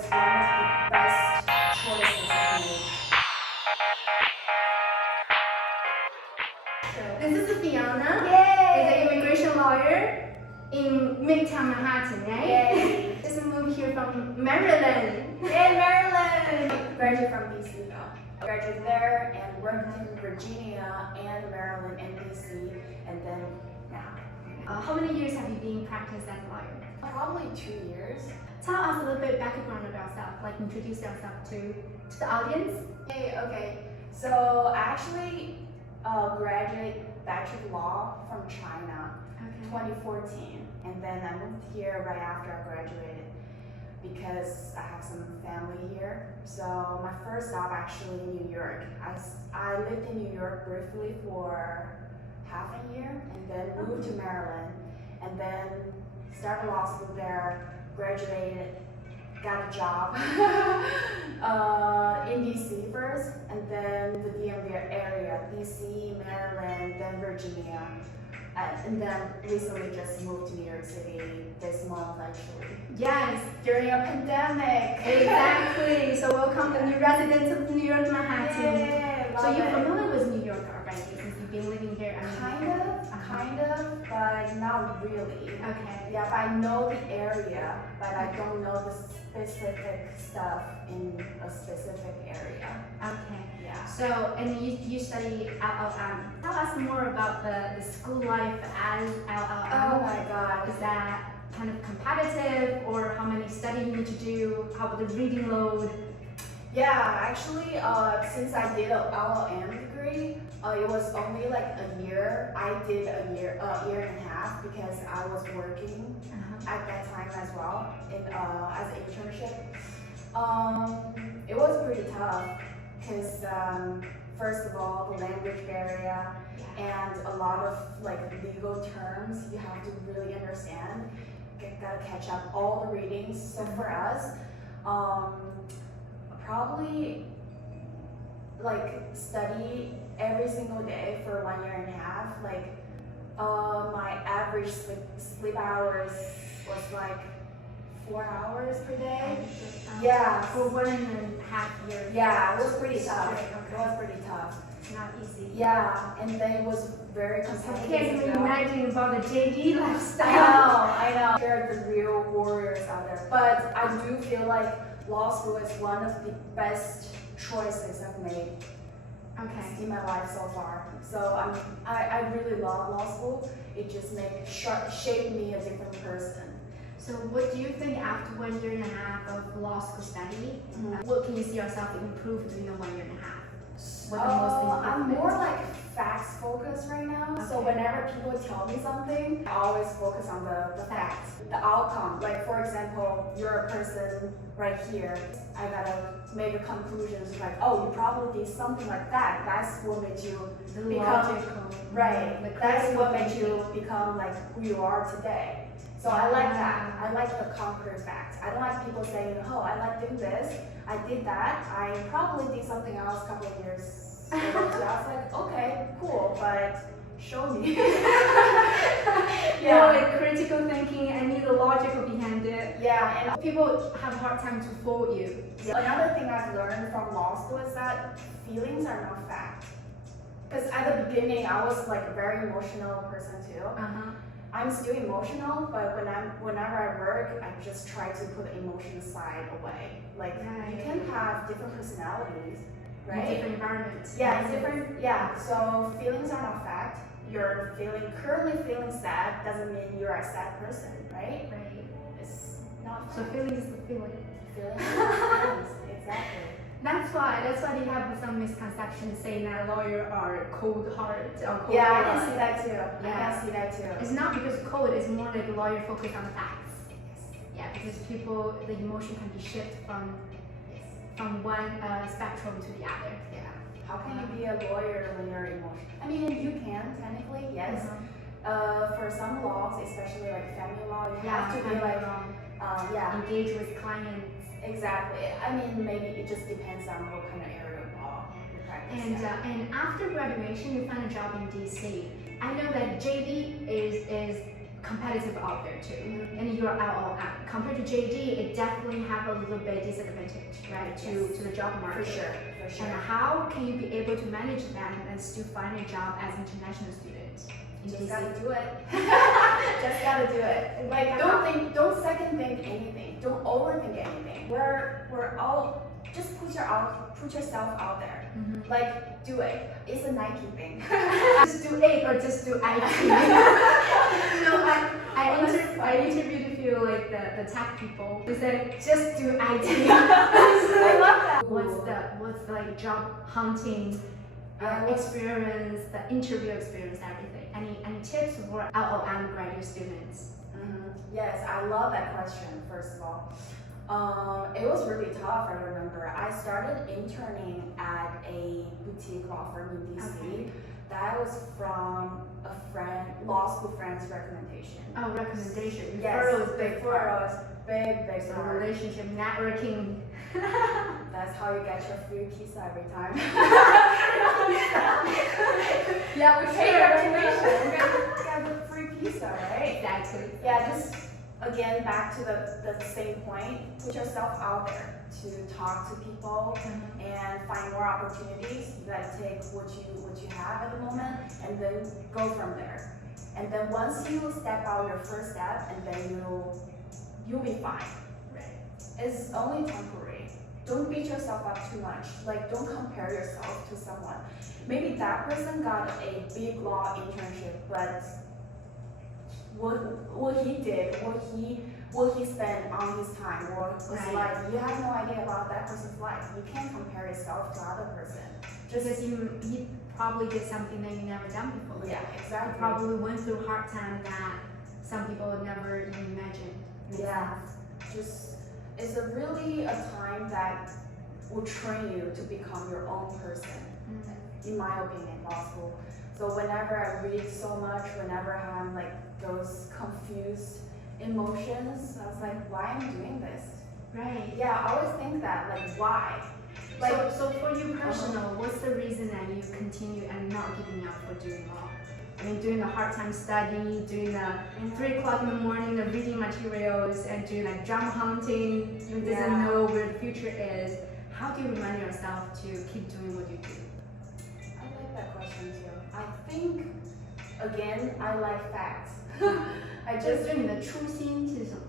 is one of the best choices I've made. This is Fiona. Yay! Is an immigration lawyer in Midtown Manhattan, right? Yay! Just moved here from Maryland. Yay, Maryland! Graduated from DC though. Graduated there and worked in Virginia and Maryland and DC, and then now. How many years have you been practicing as a lawyer? Probably 2 years. Tell us a little bit background about yourself, like introduce yourself to the audience. Okay. So I actually graduated Bachelor of Law from China, 2014, and then I moved here right after I graduated because I have some family here. So my first job actually in New York. I lived in New York briefly for half a year and then moved to Maryland and then started law school there, graduated, got a job in DC first and then the DMV area, DC, Maryland, then Virginia. And then recently just moved to New York City this month actually. Yes, During a pandemic. exactly. So welcome the new residents of New York, Manhattan. Yay, So love you're it. familiar with New York already since you've been living here? Kind of, but not really. Okay. Yeah, but I know the area, but I don't know the specific stuff in a specific area. Okay. Yeah. So, and you study LLM. Tell us more about the school life as LLM. Oh my God. Is that kind of competitive, or how many study you need to do? How about the reading load? Yeah, actually, since I did an LLM degree, it was only like a year. I did a year and a half because I was working at that time as well as an internship. It was pretty tough because first of all, the language barrier and a lot of like legal terms you have to really understand. Gotta catch up all the readings. So for us, probably like study every single day for 1 year and a half. Like my average sleep hours was like 4 hours per day. Yeah. For 1.5 years. Yeah, it was pretty tough. Okay. It was pretty tough. It's not easy. Yeah, and then it was very I competitive. can't even as well. imagine about the JD lifestyle. I know. They're the real warriors out there. But I do feel like law school is one of the best choices I've made Okay. in my life so far. So I really love law school. It just shaped me a different person. So what do you think after 1 year and a half of law school study? What can you see yourself improve during the 1 year and a half? What the most I'm important? more like facts focused right now. So whenever people tell me something, I always focus on the facts, the outcome. Like for example, you're a person right here. I gotta make a conclusion. It's like, oh, you probably did something like that. That's what made you The become logical. right. The That's critical what made thinking. you become like who you are today. So I like that. I like the concrete facts. I don't like people saying, oh, I like doing this. I did that. I probably did something else a couple of years ago. So I was like, okay, cool, but show me. More like critical thinking and need the logical behind it. Yeah, and People have a hard time to fool you. another thing I've learned from law school is that feelings are not fact. Because at the beginning, I was like a very emotional person too. I'm still emotional, but whenever I work, I just try to put the emotional side away. Like you can have different personalities, In right? different environments. Yeah, it's different. Yeah, so feelings are not fact. You're currently feeling sad doesn't mean you're a sad person, right? Right. It's not So fact. feeling is the feeling. Feelings are feelings, exactly. That's why they have some misconceptions saying that lawyers are cold-hearted or cold. Yeah, I can see that too. I Yeah. can see that too. It's not because cold, it's more like a lawyer focused on the facts. Yeah, because the emotion can be shifted from one spectrum to the other. Yeah. How can you be a lawyer when you're emotional? I mean, you can technically, yes. For some laws, especially like family law, you have to be like, engage with clients. Exactly. I mean, maybe it just depends on what kind of area of law you practice. And after graduation, you found a job in DC. I know that JD is competitive out there too. And you're LLM. Compared to JD, it definitely have a little bit disadvantage, right, to the job market. For sure. And how can you be able to manage that and still find a job as international students? Just gotta do it. Just gotta do it. Like don't second think anything. Don't overthink anything. We're all just put yourself out there. Like do it. It's a Nike thing. Just do it or just do IT. I interviewed a few like the tech people. They said just do IT. I love that. What's the like job hunting experience, the interview experience, everything? Any tips for LLM graduate students? Yes, I love that question. First of all, it was really tough. I remember I started interning at a boutique law firm in DC. Okay. That was from a friend, law school friend's recommendation. Oh, recommendation. Yes, Big big so part. relationship networking. That's how you get your free pizza every time. Yeah, we Hey, congratulations! You got the free pizza, right? Exactly. Yeah, just again back to the same point. Put yourself out there to talk to people and find more opportunities. You gotta take what you have at the moment and then go from there. And then once you step out your first step, and then you'll be fine. Right. It's only temporary. Don't beat yourself up too much. Like don't compare yourself to someone. Maybe that person got a big law internship, but what he did, what he spent on his time or his life, you have no idea about that person's life. You can't compare yourself to other person. Because you probably did something that you never done before. Yeah, exactly. You probably went through hard time that some people never even imagined. Yeah, just it's really a time that will train you to become your own person. In my opinion, law school. So whenever I read so much, whenever I'm like those confused emotions, I was like, why am I doing this? Right. Yeah, I always think that, like, why? Like, so for you personal, what's the reason that you continue and not giving up for doing law? I mean, doing the hard time study, doing the 3 o'clock in the morning, the reading materials, and doing like job hunting, you doesn't know where the future is. How do you remind yourself to keep doing what you do? I like that question too. I think, again, I like facts. I 就是 just 对你的初心是什么？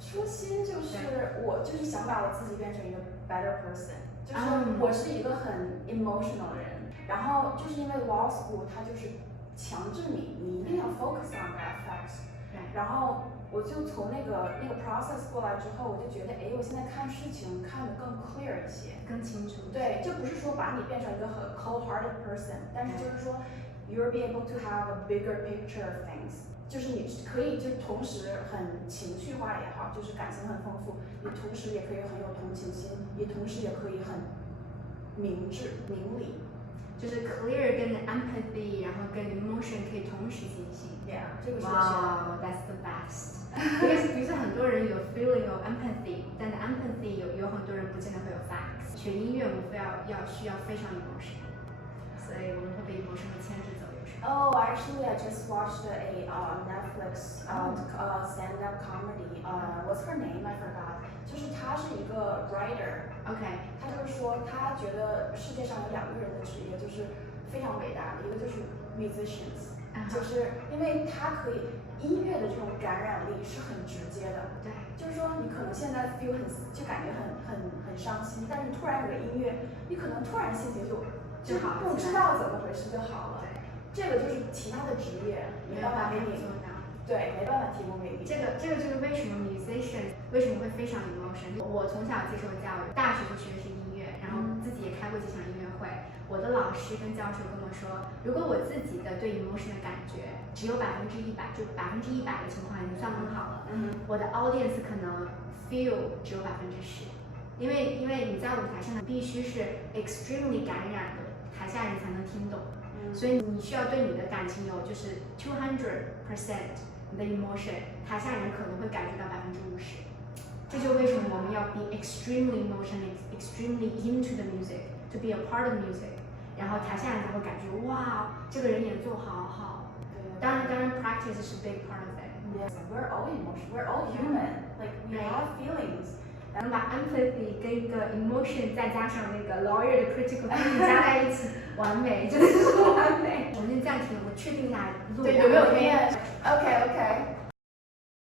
初心就是我就是想把我自己变成一个 better person，就是我是一个很 emotional 的人，然后就是因为 law school 它就是强制你一定要 focus on that facts，然后我就从那个 process 过来之后，我就觉得哎，我现在看事情看得更 clear 一些，更清楚。对，就不是说把你变成一个很 cold-hearted person，但是就是说 you'll be able to have a bigger picture of things。就是你可以就同时很情绪化也好，就是感情很丰富，你同时也可以很有同情心，你同时也可以很明理。就是 clear 跟 empathy， 然后跟 emotion 可以同时进行。Yeah， 这个是我学的。Wow, that's the best. Because 比如说很多人有 feeling 有 empathy， 但是 empathy 有很多人不见得会有 facts。学音乐我们需要非常 emotion， 所以我们会被 emotion 牵着走。Oh, actually, I just watched a Netflix stand-up comedy. What's her name? I forgot. 就是她是一个 writer. OK. 她就是说，她觉得世界上有2个人的职业就是非常伟大的，一个就是 musicians， 就是因为她可以音乐的这种感染力是很直接的。对。就是说你可能现在 feel 就感觉很伤心，但是突然有个音乐，你可能突然心情就不知道怎么回事就好了。这个就是其他的职业没办法给你做到，对，没办法提供给你。这个就是为什么 musician 为什么会非常 emotion？ 我从小接受教育，大学就学的是音乐，然后自己也开过几场音乐会。我的老师跟教授跟我说，如果我自己的对 emotion 的感觉只有100%，就100%的情况已经算很好了。我的 audience 可能 feel 只有10%，因为你在舞台上必须是 extremely 感染的，台下人才能听懂。所以你需要对你的感情有就是200% 你的 emotion， 台下人可能会感觉到50%。这就为什么我们要 be extremely emotional, extremely into the music, to be a part of music， 然后台下人才会感觉哇，这个人演奏好好。当然 practice 是 big part of it， Yes, we're all emotional. We're all human. Like we have feelings. 能把 empathy 跟一个 emotion 再加上那个 lawyer 的 critical thinking 加在一起，完美，真的是完美。我们先暂停，我确定一下录。对，有没有念？OK OK。